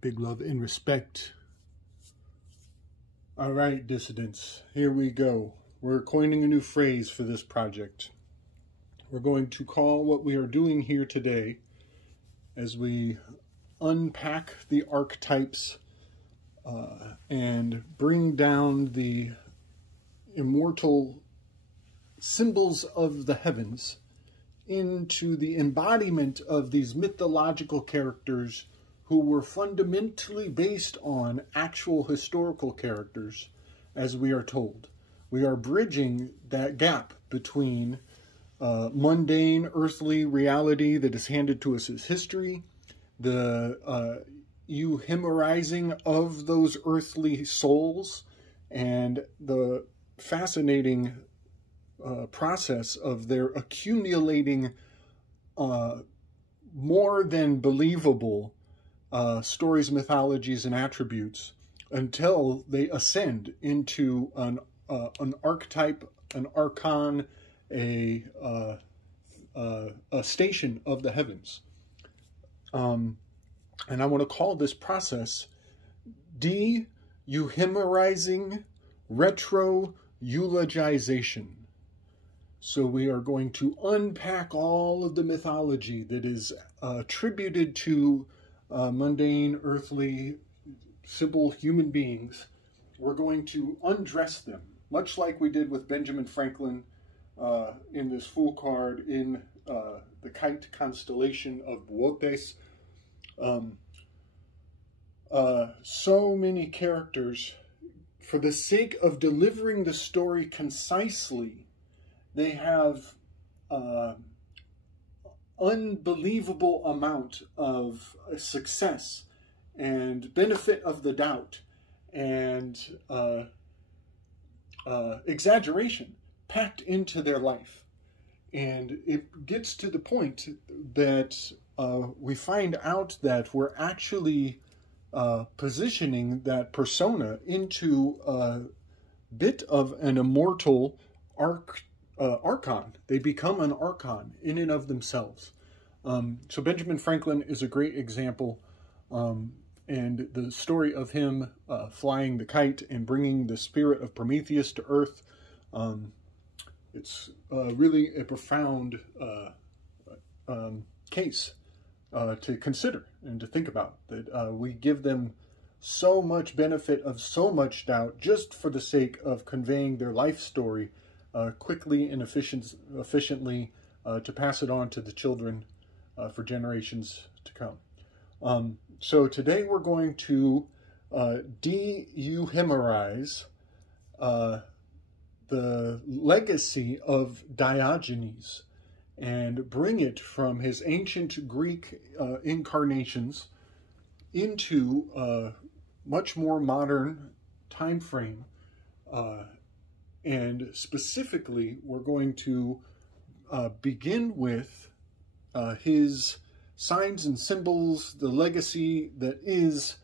Big love and respect. All right, dissidents, here we go. We're coining a new phrase for this project. We're going to call what we are doing here today, as we unpack the archetypes and bring down the immortal symbols of the heavens into the embodiment of these mythological characters who were fundamentally based on actual historical characters, as we are told. We are bridging that gap between mundane earthly reality that is handed to us as history, the euhemerizing of those earthly souls, and the fascinating process of their accumulating more than believable stories, mythologies, and attributes until they ascend into an archetype, an archon, a station of the heavens. And I want to call this process de-euhemerizing retro-eulogization. So we are going to unpack all of the mythology that is attributed to mundane, earthly, simple human beings. We're going to undress them, much like we did with Benjamin Franklin in this Fool card in the kite constellation of Boötes. So many characters, for the sake of delivering the story concisely, they have unbelievable amount of success and benefit of the doubt and exaggeration packed into their life. And it gets to the point that we find out that we're actually positioning that persona into a bit of an immortal archon. They become an archon in and of themselves. So Benjamin Franklin is a great example, and the story of him flying the kite and bringing the spirit of Prometheus to Earth, it's really a profound case to consider and to think about, that we give them so much benefit of so much doubt just for the sake of conveying their life story quickly and efficiently to pass it on to the children for generations to come. So today we're going to de-euhemerize the legacy of Diogenes and bring it from his ancient Greek incarnations into a much more modern time frame. And specifically, we're going to begin with his signs and symbols, the legacy that is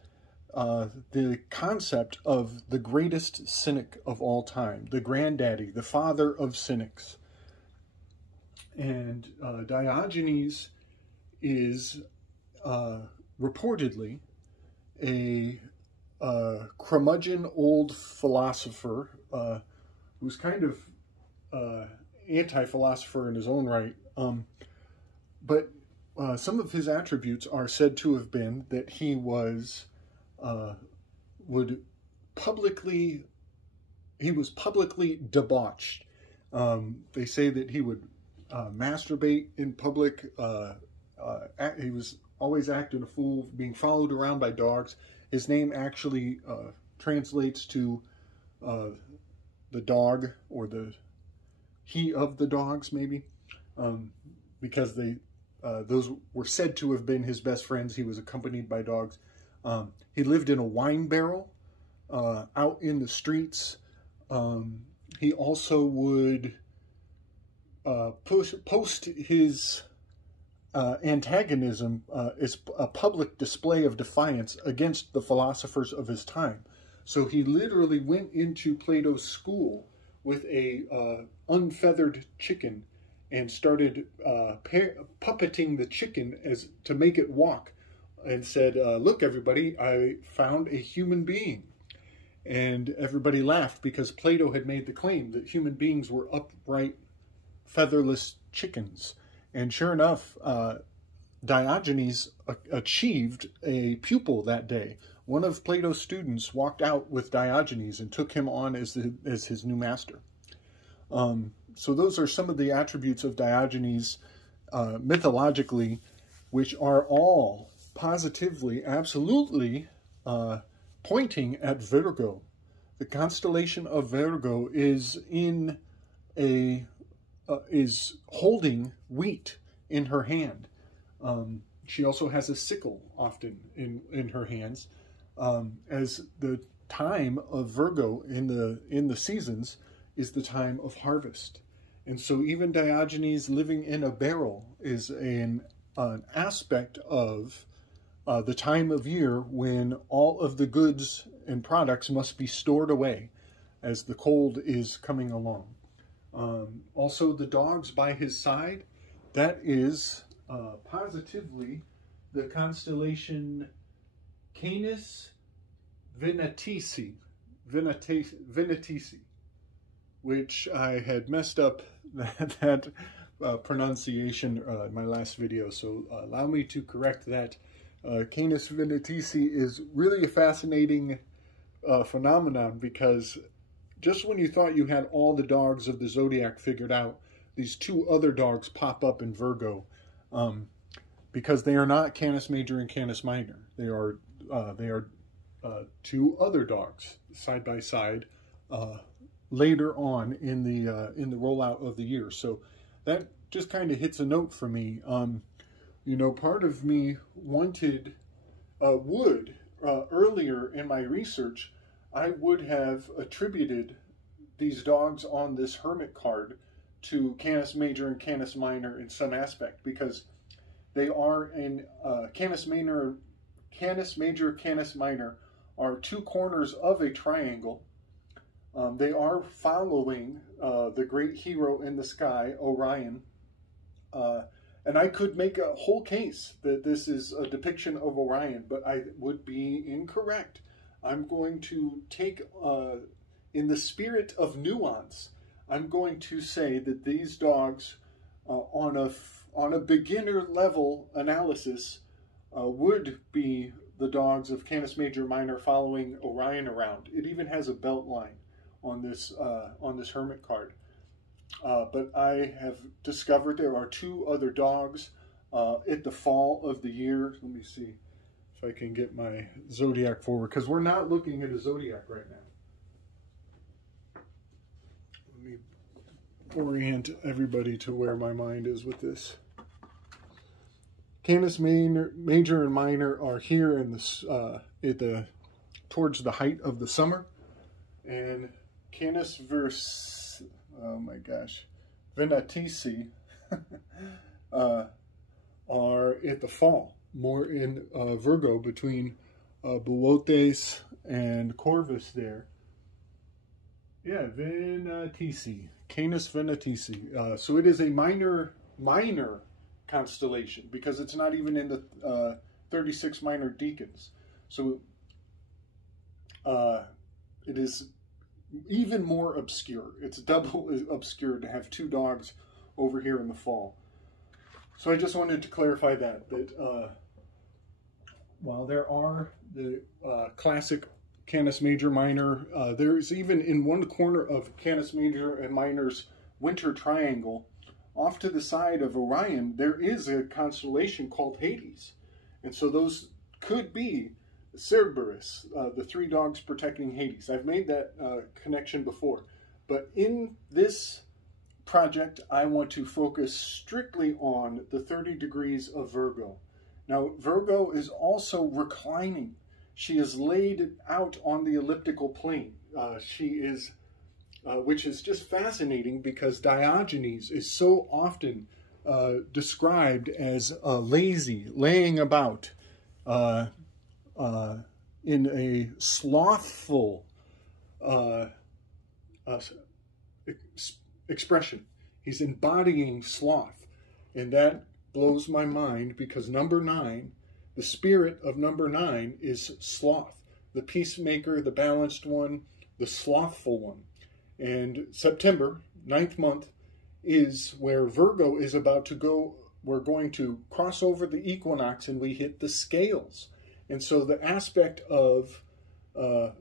the concept of the greatest cynic of all time, the granddaddy, the father of cynics. And Diogenes is reportedly a curmudgeon old philosopher who's kind of anti-philosopher in his own right. But some of his attributes are said to have been that he was publicly debauched. They say that he would masturbate in public. He was always acting a fool, being followed around by dogs. His name actually translates to the dog, or the he of the dogs, maybe, because those were said to have been his best friends. He was accompanied by dogs. He lived in a wine barrel out in the streets. He also would post his antagonism as a public display of defiance against the philosophers of his time. So he literally went into Plato's school with a unfeathered chicken and started puppeting the chicken as to make it walk and said, look, everybody, I found a human being. And everybody laughed because Plato had made the claim that human beings were upright, featherless chickens. And sure enough, Diogenes achieved a pupil that day. One of Plato's students walked out with Diogenes and took him on as his new master. So those are some of the attributes of Diogenes mythologically, which are all positively, absolutely pointing at Virgo. The constellation of Virgo is is holding wheat in her hand. She also has a sickle often in her hands, as the time of Virgo in the seasons is the time of harvest. And so even Diogenes living in a barrel is an aspect of the time of year when all of the goods and products must be stored away as the cold is coming along. Also, the dogs by his side, that is positively the constellation Canis Venatici, which I had messed up that pronunciation in my last video, so allow me to correct that. Canis Venatici is really a fascinating phenomenon, because just when you thought you had all the dogs of the zodiac figured out, these two other dogs pop up in Virgo, because they are not Canis Major and Canis Minor. They are two other dogs side by side later on in the rollout of the year. So that just kind of hits a note for me. You know, part of me wanted earlier in my research, I would have attributed these dogs on this Hermit card to Canis Major and Canis Minor in some aspect, because they are in Canis Major, Canis Minor are two corners of a triangle. They are following the great hero in the sky, Orion. And I could make a whole case that this is a depiction of Orion, but I would be incorrect. I'm going to take, in the spirit of nuance, I'm going to say that these dogs, on a beginner level analysis, would be the dogs of Canis Major Minor following Orion around. It even has a belt line on this Hermit card. But I have discovered there are two other dogs at the fall of the year. Let me see if I can get my zodiac forward, because we're not looking at a zodiac right now. Let me orient everybody to where my mind is with this. Canis Major and Minor are here in this towards the height of the summer, and Canis Venatici are at the fall, more in Virgo, between Boötes and Corvus there. Yeah, Venatici, Canis Venatici. So it is a minor constellation, because it's not even in the 36 minor decans. So it is even more obscure. It's double obscure to have two dogs over here in the fall. So I just wanted to clarify that while there are the classic Canis Major Minor, there's even in one corner of Canis Major and Minor's winter triangle, off to the side of Orion, there is a constellation called Hades. And so those could be Cerberus, the three dogs protecting Hades. I've made that connection before. But in this project, I want to focus strictly on the 30 degrees of Virgo. Now, Virgo is also reclining. She is laid out on the elliptical plane. Which is just fascinating, because Diogenes is so often described as lazy, laying about, in a slothful expression. He's embodying sloth, and that blows my mind, because number 9 The spirit of number 9 is sloth, the peacemaker, the balanced one, the slothful one. And September, 9th month, is where Virgo is about to go. We're going to cross over the equinox and we hit the scales. And so the aspect of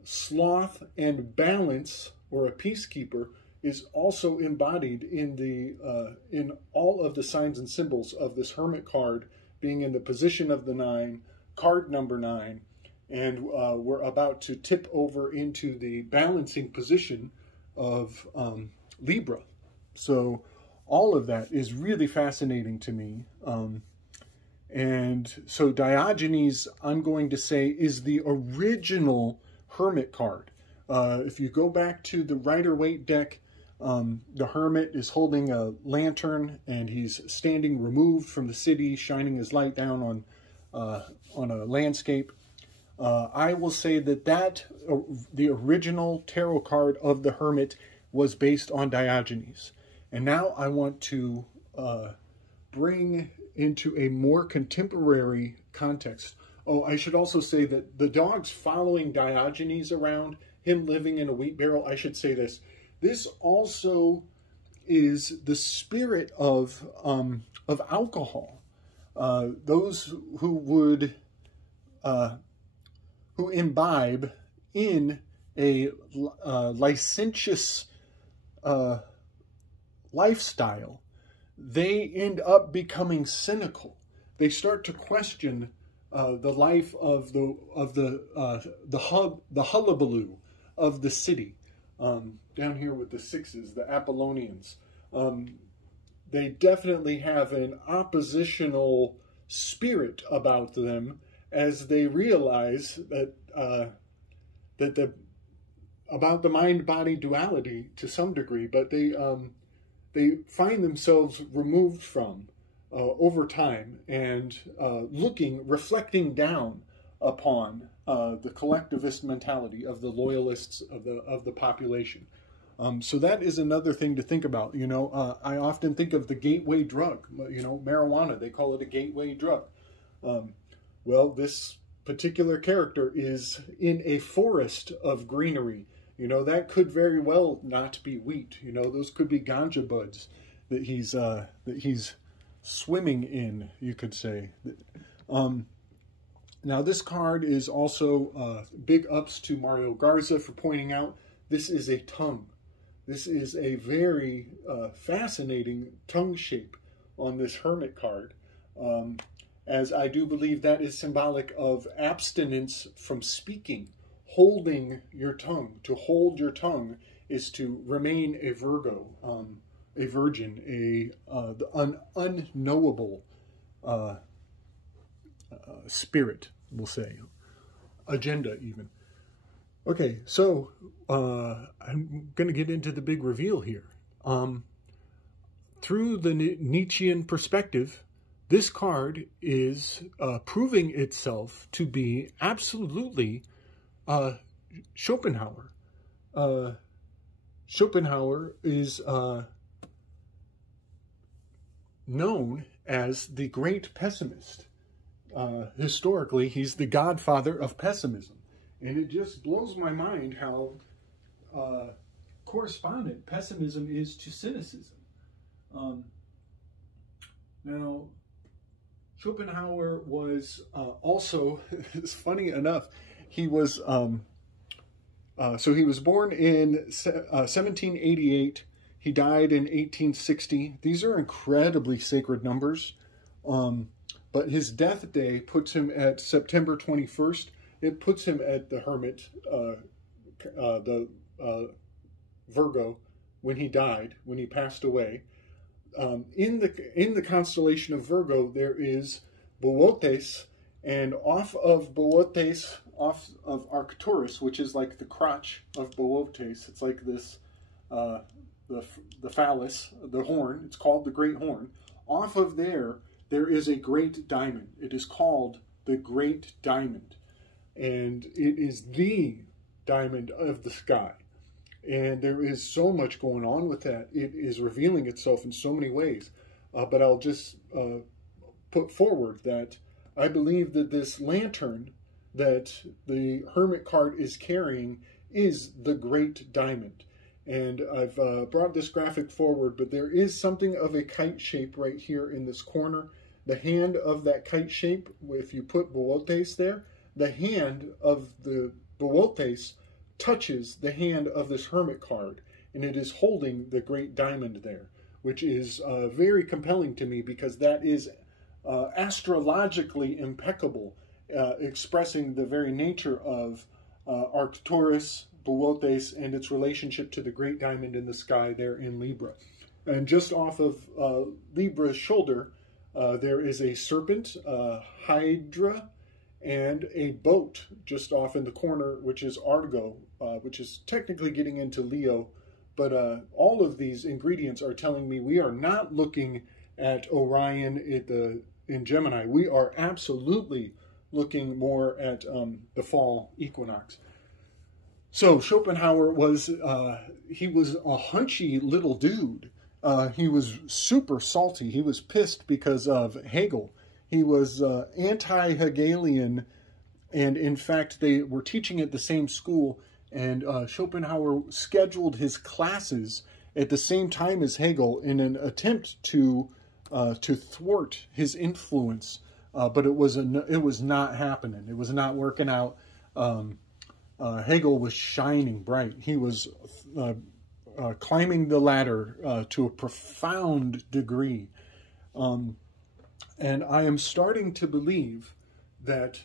sloth and balance, or a peacekeeper, is also embodied in all of the signs and symbols of this Hermit card, being in the position of the 9, card number 9, and we're about to tip over into the balancing position of Libra. So all of that is really fascinating to me. And so Diogenes, I'm going to say, is the original Hermit card. If you go back to the Rider-Waite deck, the Hermit is holding a lantern and he's standing removed from the city, shining his light down on a landscape. I will say that the original tarot card of the Hermit was based on Diogenes. And now I want to bring into a more contemporary context. Oh, I should also say that the dogs following Diogenes around, him living in a wheat barrel, I should say this. This also is the spirit of alcohol. Those who would who imbibe in a licentious lifestyle, they end up becoming cynical. They start to question the life of the hullabaloo of the city. Down here with the 6s, the Apollonians, they definitely have an oppositional spirit about them, as they realize that about the mind-body duality to some degree, but they find themselves removed from over time, and reflecting down upon the collectivist mentality of the loyalists of the population. So that is another thing to think about. You know, I often think of the gateway drug. You know, marijuana, they call it a gateway drug. Well, this particular character is in a forest of greenery. You know, that could very well not be wheat. You know, those could be ganja buds that he's swimming in, you could say. Now, this card is also big ups to Mario Garza for pointing out this is a tongue. This is a very fascinating tongue shape on this Hermit card, as I do believe that is symbolic of abstinence from speaking, holding your tongue. To hold your tongue is to remain a Virgo, a virgin, an unknowable spirit, we'll say, agenda even. Okay, so I'm going to get into the big reveal here. Through the Nietzschean perspective, this card is proving itself to be absolutely Schopenhauer. Schopenhauer is known as the great pessimist. Historically, he's the godfather of pessimism. And it just blows my mind how correspondent pessimism is to cynicism. Now, Schopenhauer was also, it's funny enough, he was, so he was born in 1788. He died in 1860. These are incredibly sacred numbers. But his death day puts him at September 21st. It puts him at the Hermit, the Virgo, when he died, when he passed away. In the constellation of Virgo, there is Boötes, and off of Boötes, off of Arcturus, which is like the crotch of Boötes, it's like this, the phallus, the horn. It's called the Great Horn. Off of there is a great diamond. It is called the Great Diamond. And it is the diamond of the sky. And there is so much going on with that. It is revealing itself in so many ways. But I'll just put forward that I believe that this lantern that the hermit card is carrying is the great diamond. And I've brought this graphic forward, but there is something of a kite shape right here in this corner. The hand of that kite shape, if you put Bowotes there, the hand of the Bowotes touches the hand of this hermit card, and it is holding the great diamond there, which is very compelling to me because that is astrologically impeccable, expressing the very nature of Arcturus, Bowotes, and its relationship to the great diamond in the sky there in Libra. And just off of Libra's shoulder, there is a serpent, Hydra, and a boat just off in the corner, which is Argo, which is technically getting into Leo. But all of these ingredients are telling me we are not looking at Orion in Gemini. We are absolutely looking more at the fall equinox. So Schopenhauer was, he was a hunchy little dude. He was super salty. He was pissed because of Hegel. He was anti-Hegelian, and in fact, they were teaching at the same school, and Schopenhauer scheduled his classes at the same time as Hegel in an attempt to thwart his influence, but it was not happening. It was not working out. Hegel was shining bright. He was climbing the ladder to a profound degree. And I am starting to believe that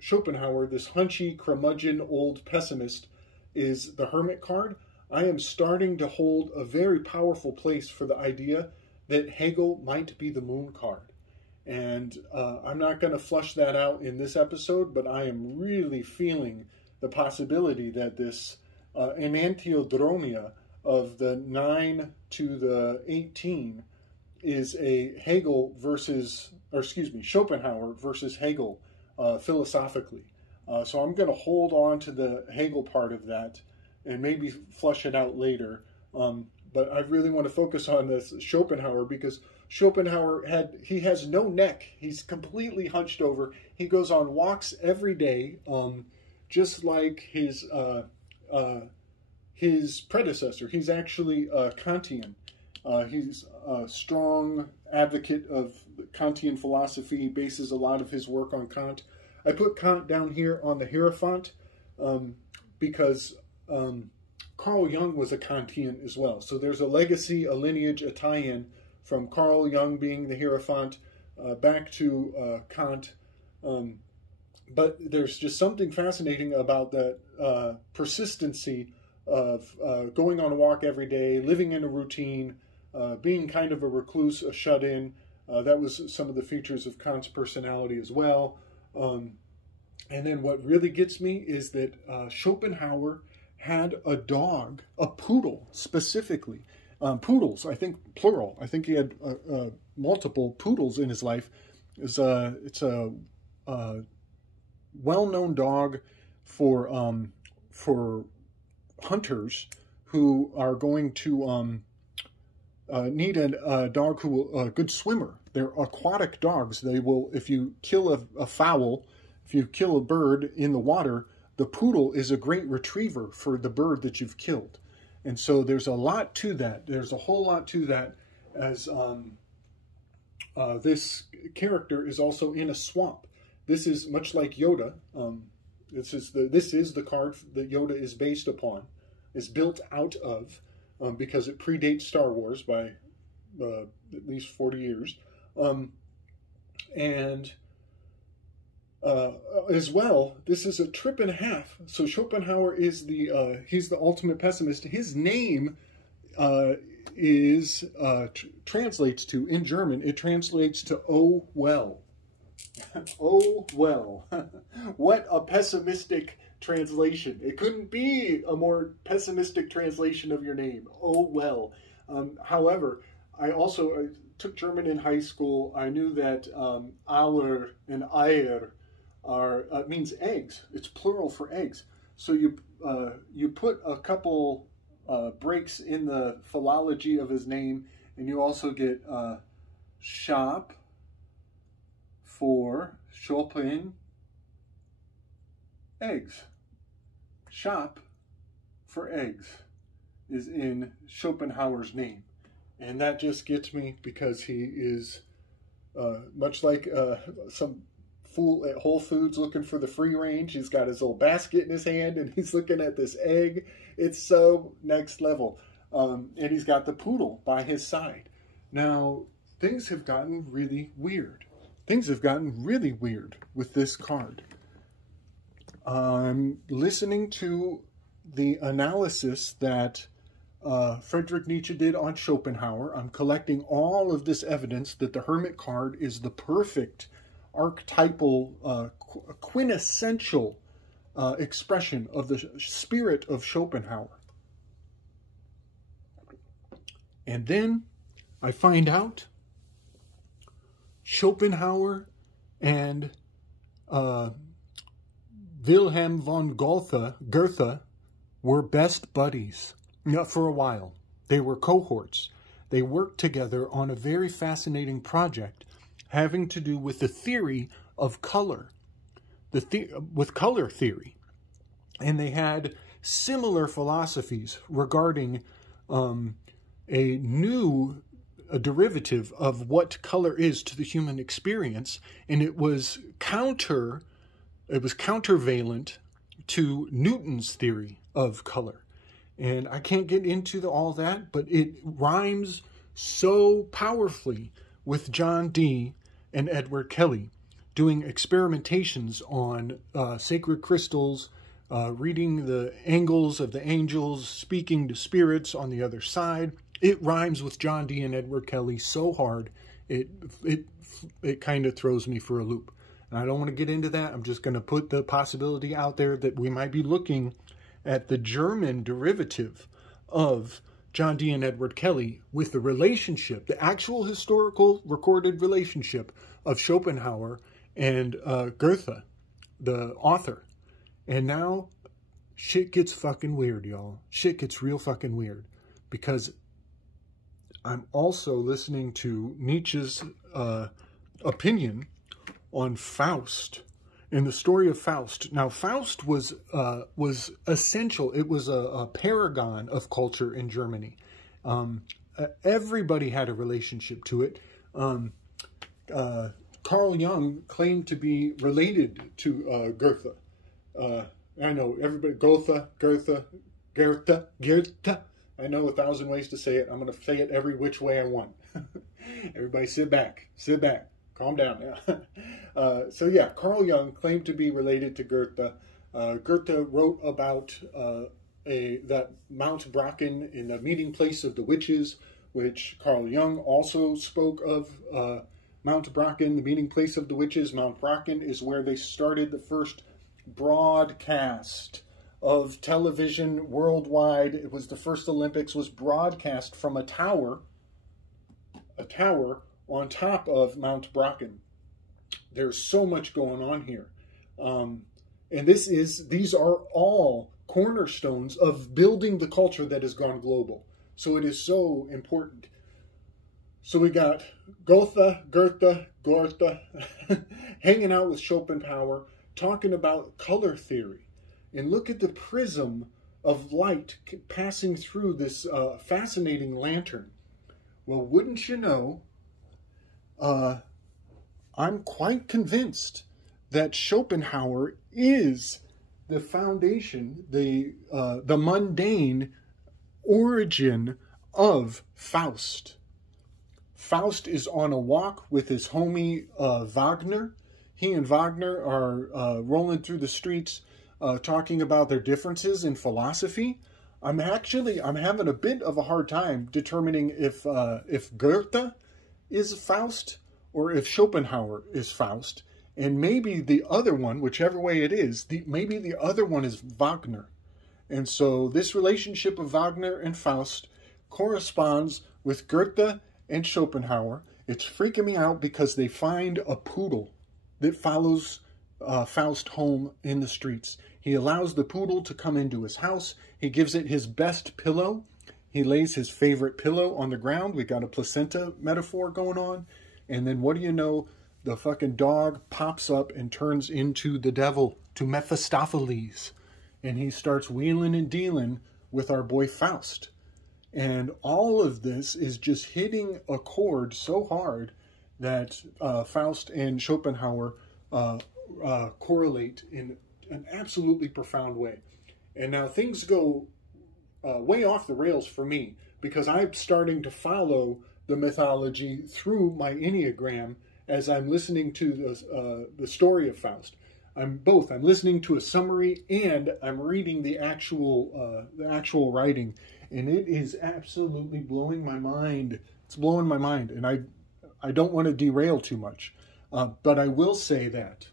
Schopenhauer, this hunchy, curmudgeon, old pessimist, is the hermit card. I am starting to hold a very powerful place for the idea that Hegel might be the moon card. And I'm not going to flush that out in this episode, but I am really feeling the possibility that this enantiodromia of the 9 to the 18 is a Hegel versus, or excuse me, Schopenhauer versus Hegel philosophically. So I'm going to hold on to the Hegel part of that and maybe flush it out later. But I really want to focus on this Schopenhauer because Schopenhauer he has no neck. He's completely hunched over. He goes on walks every day, just like his predecessor. He's actually Kantian. He's a strong advocate of Kantian philosophy. He bases a lot of his work on Kant. I put Kant down here on the Hierophant because Carl Jung was a Kantian as well. So there's a legacy, a lineage, a tie-in from Carl Jung being the Hierophant back to Kant. But there's just something fascinating about that persistency of going on a walk every day, living in a routine, being kind of a recluse, a shut-in. That was some of the features of Kant's personality as well. And then what really gets me is that Schopenhauer had a dog, a poodle specifically. Poodles, I think plural. I think he had multiple poodles in his life. It's a well-known dog for hunters who are going to need a dog a good swimmer. They're aquatic dogs. They will, if you kill a fowl, if you kill a bird in the water, the poodle is a great retriever for the bird that you've killed. And so there's a lot to that. There's a whole lot to that, as this character is also in a swamp. This is much like Yoda. This is the card that Yoda is based upon, is built out of, because it predates Star Wars by at least 40 years. As well, this is a trip and a half. So Schopenhauer is he's the ultimate pessimist. His name translates to, in German, it translates to "oh well." Oh well. What a pessimistic translation. It couldn't be a more pessimistic translation of your name. Oh well. However, I took German in high school. I knew that eier and eier means eggs. It's plural for eggs. So you put a couple breaks in the philology of his name, and you also get shop, for Chopin eggs. Shop for eggs is in Schopenhauer's name. And that just gets me because he is much like some fool at Whole Foods looking for the free range. He's got his little basket in his hand and he's looking at this egg. It's so next level. And he's got the poodle by his side. Now, things have gotten really weird. Things have gotten really weird with this card. I'm listening to the analysis that Friedrich Nietzsche did on Schopenhauer. I'm collecting all of this evidence that the Hermit card is the perfect archetypal, quintessential expression of the spirit of Schopenhauer. And then I find out Schopenhauer and Wilhelm von Goethe were best buddies for a while. They were cohorts. They worked together on a very fascinating project having to do with the theory of color, with color theory. And they had similar philosophies regarding a derivative of what color is to the human experience, and it was countervalent to Newton's theory of color. And I can't get into all that, but it rhymes so powerfully with John Dee and Edward Kelly doing experimentations on sacred crystals, reading the angles of the angels, speaking to spirits on the other side. It rhymes with John Dee and Edward Kelly so hard, it kind of throws me for a loop. And I don't want to get into that. I'm just going to put the possibility out there that we might be looking at the German derivative of John Dee and Edward Kelly with the relationship, the actual historical recorded relationship of Schopenhauer and Goethe, the author. And now shit gets fucking weird, y'all. Shit gets real fucking weird because I'm also listening to Nietzsche's opinion on Faust and the story of Faust. Now, Faust was essential. It was a paragon of culture in Germany. Everybody had a relationship to it. Carl Jung claimed to be related to Goethe. I know everybody, Goethe. I know 1,000 ways to say it. I'm going to say it every which way I want. Everybody sit back, calm down. So yeah, Carl Jung claimed to be related to Goethe. Goethe wrote about that Mount Brocken in the meeting place of the witches, which Carl Jung also spoke of. Mount Brocken, the meeting place of the witches. Mount Brocken is where they started the first broadcast of television worldwide. It was the first Olympics was broadcast from a tower on top of Mount Brocken. There's so much going on here. And these are all cornerstones of building the culture that has gone global. So it is so important. So we got Goethe, hanging out with Schopenhauer, talking about color theory. And look at the prism of light passing through this fascinating lantern. Well, wouldn't you know, I'm quite convinced that Schopenhauer is the foundation, the mundane origin of Faust. Faust is on a walk with his homie Wagner. He and Wagner are rolling through the streets talking about their differences in philosophy. I'm having a bit of a hard time determining if Goethe is Faust or if Schopenhauer is Faust. And maybe the other one, whichever way it is, maybe the other one is Wagner. And so this relationship of Wagner and Faust corresponds with Goethe and Schopenhauer. It's freaking me out because they find a poodle that follows Faust home in the streets. He allows the poodle to come into his house. He gives it his best pillow. He lays his favorite pillow on the ground. We got a placenta metaphor going on. And then what do you know? the fucking dog pops up and turns into the devil, to Mephistopheles. And he starts wheeling and dealing with our boy Faust. And all of this is just hitting a chord so hard that Faust and Schopenhauer correlate in an absolutely profound way. And now things go way off the rails for me, because I'm starting to follow the mythology through my Enneagram as I'm listening to the story of Faust. I'm listening to a summary and I'm reading the actual writing, and it is absolutely blowing my mind. It's blowing my mind, and I don't want to derail too much, but I will say that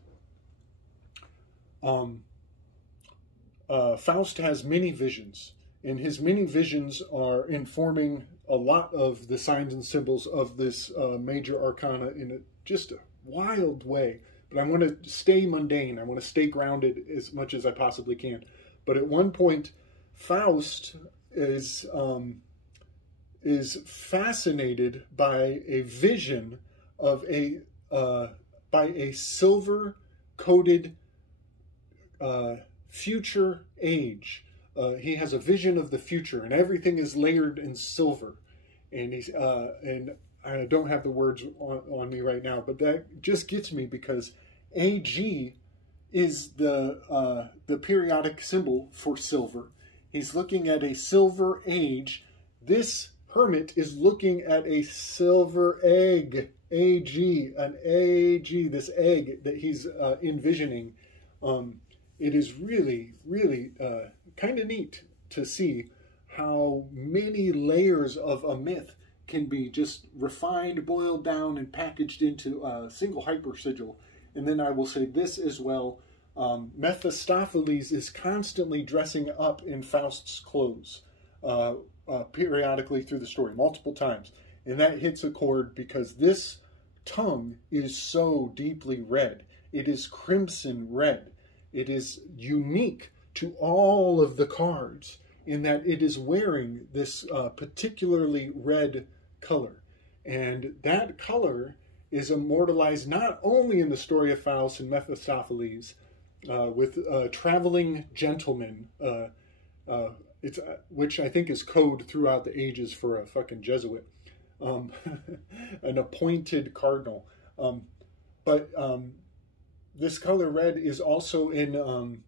Faust has many visions, and his many visions are informing a lot of the signs and symbols of this major arcana in just a wild way. But I want to stay mundane. I want to stay grounded as much as I possibly can. But at one point, Faust is fascinated by a vision of by a silver-coated future age. He has a vision of the future, and everything is layered in silver. And he's and I don't have the words on me right now, but that just gets me, because Ag is the periodic symbol for silver. He's looking at a silver age. This hermit is looking at a silver egg. An AG, this egg that he's envisioning. It is really, really kind of neat to see how many layers of a myth can be just refined, boiled down, and packaged into a single hypersigil. And then I will say this as well. Mephistopheles is constantly dressing up in Faust's clothes periodically through the story, multiple times. And that hits a chord, because this tongue is so deeply red. It is crimson red. It is unique to all of the cards in that it is wearing this particularly red color. And that color is immortalized not only in the story of Faust and Mephistopheles, with traveling gentlemen, which I think is code throughout the ages for a fucking Jesuit, an appointed cardinal. But this color red is also in,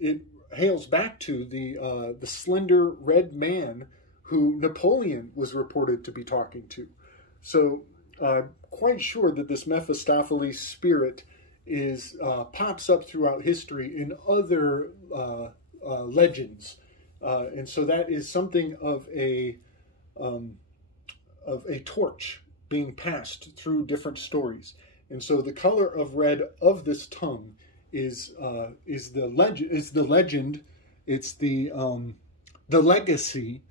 it hails back to the slender red man who Napoleon was reported to be talking to. So I'm quite sure that this Mephistopheles spirit is pops up throughout history in other legends, and so that is something of a torch being passed through different stories. And so the color of red of this tongue is the legend. It's the legacy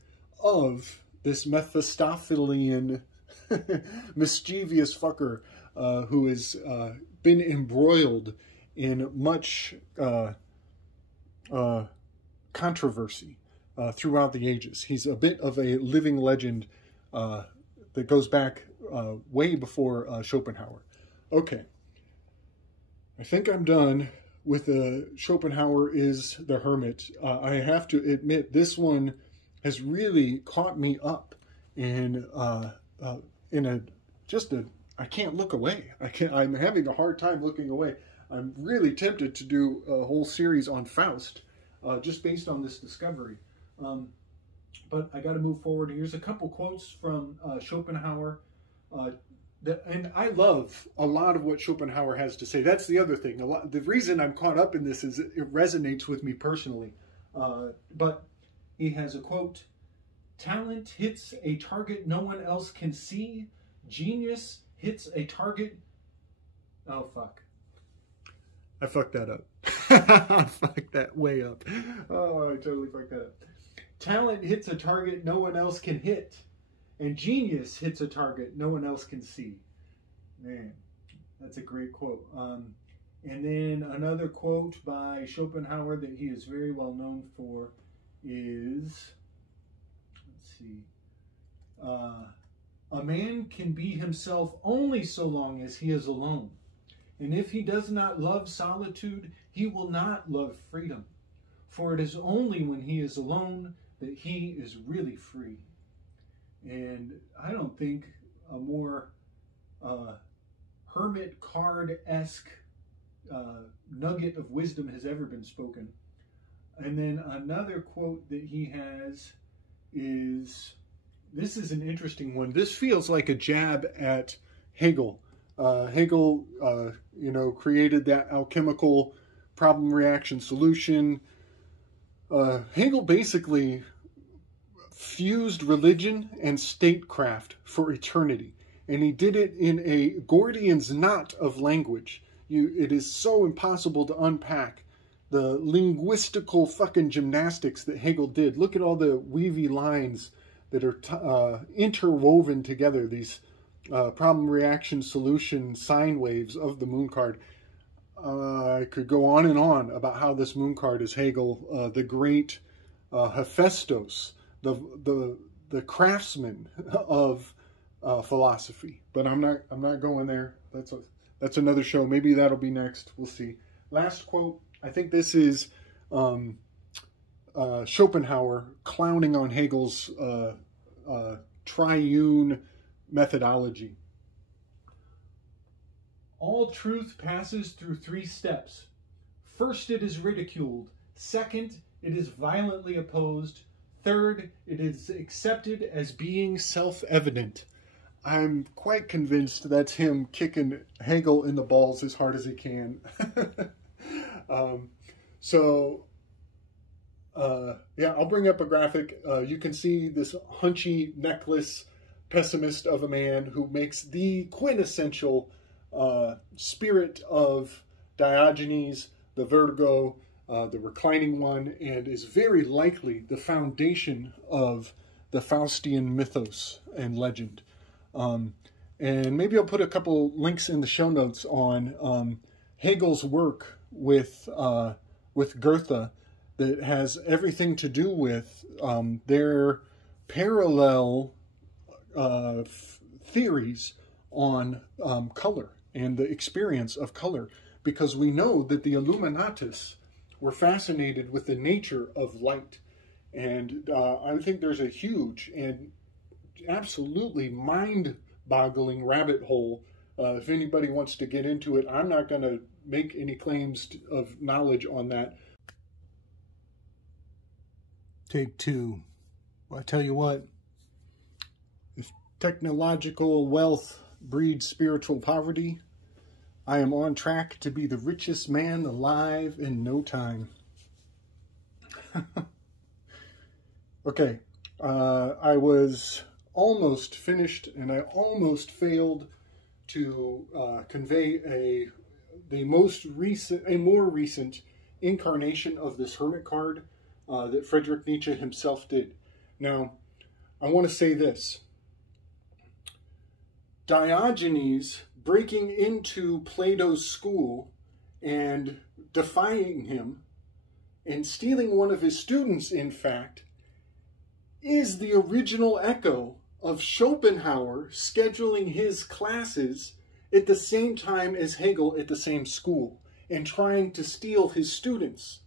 of this Mephistophelian mischievous fucker who has been embroiled in much controversy throughout the ages. He's a bit of a living legend that goes back way before Schopenhauer. Okay, I think I'm done with Schopenhauer is the Hermit. I have to admit, this one has really caught me up in I can't look away. I'm having a hard time looking away. I'm really tempted to do a whole series on Faust, just based on this discovery. But I got to move forward. Here's a couple quotes from Schopenhauer. And I love a lot of what Schopenhauer has to say. That's the other thing. The reason I'm caught up in this is it resonates with me personally. But he has a quote: "Talent hits a target no one else can see. Genius hits a target..." Oh, fuck. I fucked that up. I fucked that way up. Oh, I totally fucked that up. "Talent hits a target no one else can hit. And genius hits a target no one else can see." Man, that's a great quote. And then another quote by Schopenhauer that he is very well known for is, let's see, "A man can be himself only so long as he is alone. And if he does not love solitude, he will not love freedom. For it is only when he is alone that he is really free. And I don't think a more hermit card-esque nugget of wisdom has ever been spoken. And then another quote that he has is, this is an interesting one. This feels like a jab at Hegel. Hegel, created that alchemical problem reaction solution. Hegel basically fused religion and statecraft for eternity. And he did it in a Gordian's knot of language. It is so impossible to unpack the linguistical fucking gymnastics that Hegel did. Look at all the weavy lines that are interwoven together, these problem reaction solution sine waves of the moon card. I could go on and on about how this moon card is Hegel, the great Hephaestus, the craftsman of philosophy. But I'm not going there. That's another show. Maybe that'll be next. We'll see. Last quote. I think this is Schopenhauer clowning on Hegel's triune methodology. All truth passes through 3 steps. First, it is ridiculed. Second, it is violently opposed. Third, it is accepted as being self-evident. I'm quite convinced that's him kicking Hegel in the balls as hard as he can. Yeah, I'll bring up a graphic. You can see this hunchy necklace pessimist of a man who makes the quintessential spirit of Diogenes, the Vertigo, the reclining one, and is very likely the foundation of the Faustian mythos and legend. And maybe I'll put a couple links in the show notes on Hegel's work with Goethe that has everything to do with their parallel theories on color and the experience of color, because we know that the Illuminatus were fascinated with the nature of light. And I think there's a huge and absolutely mind-boggling rabbit hole. If anybody wants to get into it, I'm not going to make any claims of knowledge on that. Take 2. Well, I tell you what, if technological wealth breeds spiritual poverty, I am on track to be the richest man alive in no time. Okay, I was almost finished, and I almost failed to convey a more recent incarnation of this hermit card that Friedrich Nietzsche himself did. Now, I want to say this. Diogenes breaking into Plato's school and defying him and stealing one of his students, in fact, is the original echo of Schopenhauer scheduling his classes at the same time as Hegel at the same school and trying to steal his students.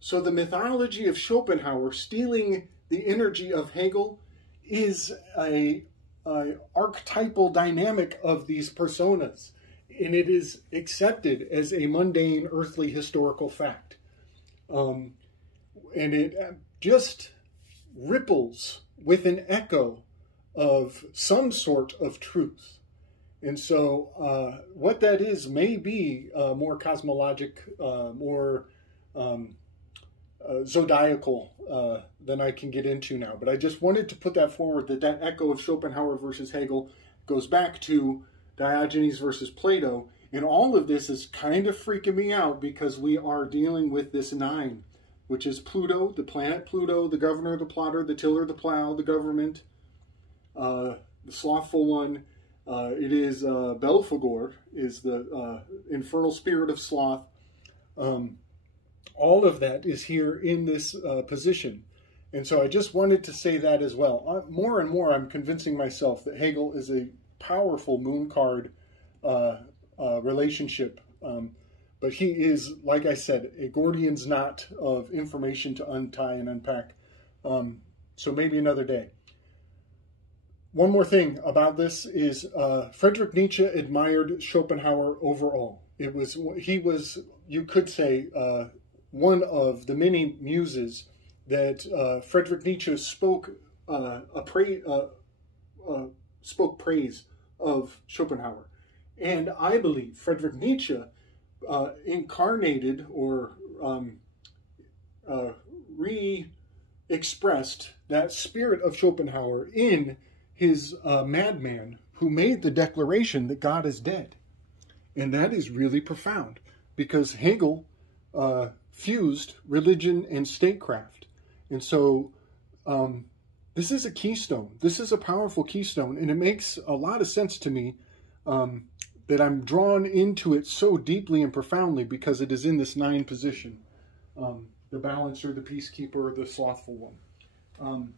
So the mythology of Schopenhauer stealing the energy of Hegel is a archetypal dynamic of these personas, and it is accepted as a mundane earthly historical fact. And it just ripples with an echo of some sort of truth. And so what that is may be more cosmologic, more zodiacal than I can get into now. But I just wanted to put that forward, that echo of Schopenhauer versus Hegel goes back to Diogenes versus Plato. And all of this is kind of freaking me out because we are dealing with this 9, which is Pluto, the planet Pluto, the governor, the plotter, the tiller, the plow, the government, the slothful one. It is Belphegor, is the infernal spirit of sloth. All of that is here in this position. And so I just wanted to say that as well. More and more I'm convincing myself that Hegel is a powerful moon card relationship. But he is, like I said, a Gordian's knot of information to untie and unpack. So maybe another day. One more thing about this is Friedrich Nietzsche admired Schopenhauer overall. He was, you could say, one of the many muses that Friedrich Nietzsche spoke praise of Schopenhauer. And I believe Friedrich Nietzsche incarnated or re-expressed that spirit of Schopenhauer in his madman who made the declaration that God is dead. And that is really profound because Hegel fused religion and statecraft. And so this is a keystone. This is a powerful keystone, and it makes a lot of sense to me that I'm drawn into it so deeply and profoundly because it is in this 9 position. The balancer, the peacekeeper, the slothful one.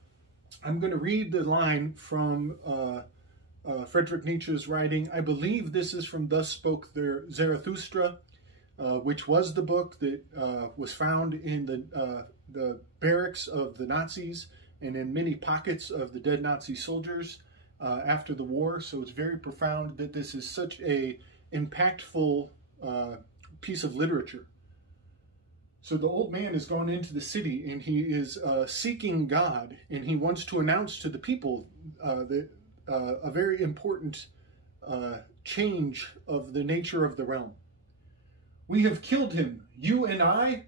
I'm going to read the line from Friedrich Nietzsche's writing. I believe this is from Thus Spoke Zarathustra, which was the book that was found in the barracks of the Nazis and in many pockets of the dead Nazi soldiers after the war. So it's very profound that this is such a impactful piece of literature. So the old man has gone into the city and he is seeking God, and he wants to announce to the people that a very important change of the nature of the realm. We have killed him, you and I.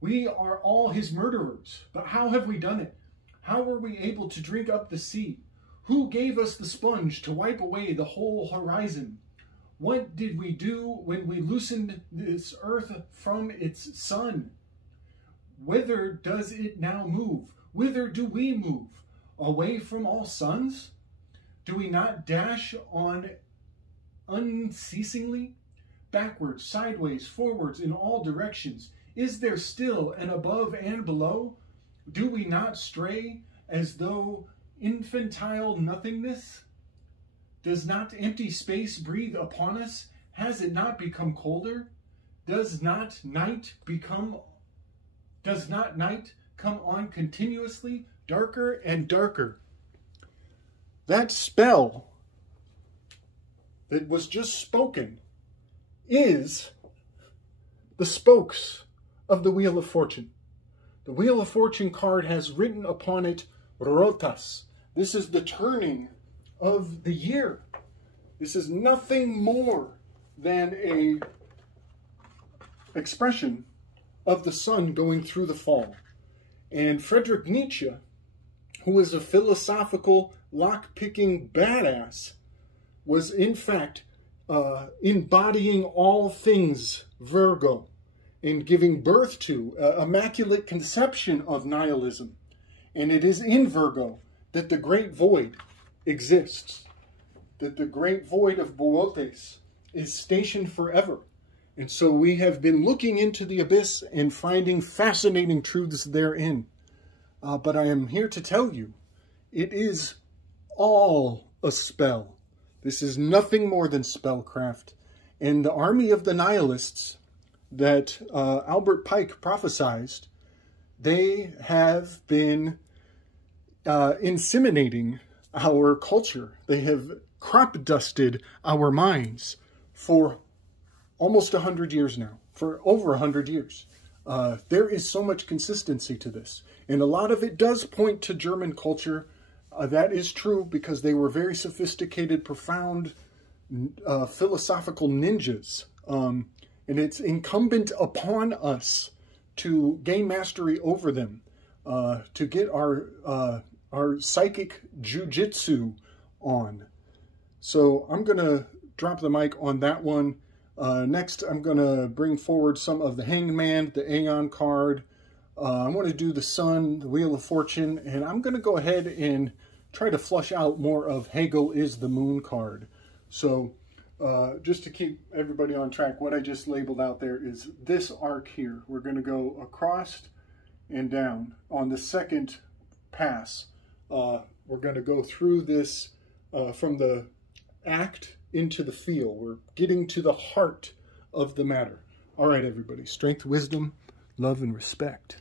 We are all his murderers. But how have we done it? How were we able to drink up the sea? Who gave us the sponge to wipe away the whole horizon? What did we do when we loosened this earth from its sun? Whither does it now move? Whither do we move? Away from all suns? Do we not dash on unceasingly? Backwards, sideways, forwards, in all directions. Is there still an above and below? Do we not stray as though infantile nothingness? Does not empty space breathe upon us? Has it not become colder? Does not night come on continuously, darker and darker? That spell that was just spoken is the spokes of the Wheel of Fortune. The Wheel of Fortune card has written upon it rotas. This is the turning of the year. This is nothing more than a expression of the sun going through the fall. And Friedrich Nietzsche, who is a philosophical, lock-picking badass, was in fact embodying all things Virgo and giving birth to immaculate conception of nihilism. And it is in Virgo that the great void exists, that the great void of Boötes is stationed forever. And so we have been looking into the abyss and finding fascinating truths therein. But I am here to tell you, it is all a spell. This is nothing more than spellcraft. And the army of the nihilists that Albert Pike prophesied, they have been inseminating our culture. They have crop dusted our minds for almost 100 years now, for over 100 years. There is so much consistency to this. And a lot of it does point to German culture. That is true because they were very sophisticated, profound, philosophical ninjas. And it's incumbent upon us to gain mastery over them, to get our psychic jujitsu on. So I'm going to drop the mic on that one. Next, I'm going to bring forward some of the Hangman, the Aeon card. I want to do the Sun, the Wheel of Fortune, and I'm going to go ahead and try to flush out more of Hegel is the Moon card. So just to keep everybody on track, what I just labeled out there is this arc here. We're going to go across and down. On the second pass, we're going to go through this from the act into the feel. We're getting to the heart of the matter. All right, everybody. Strength, wisdom, love, and respect.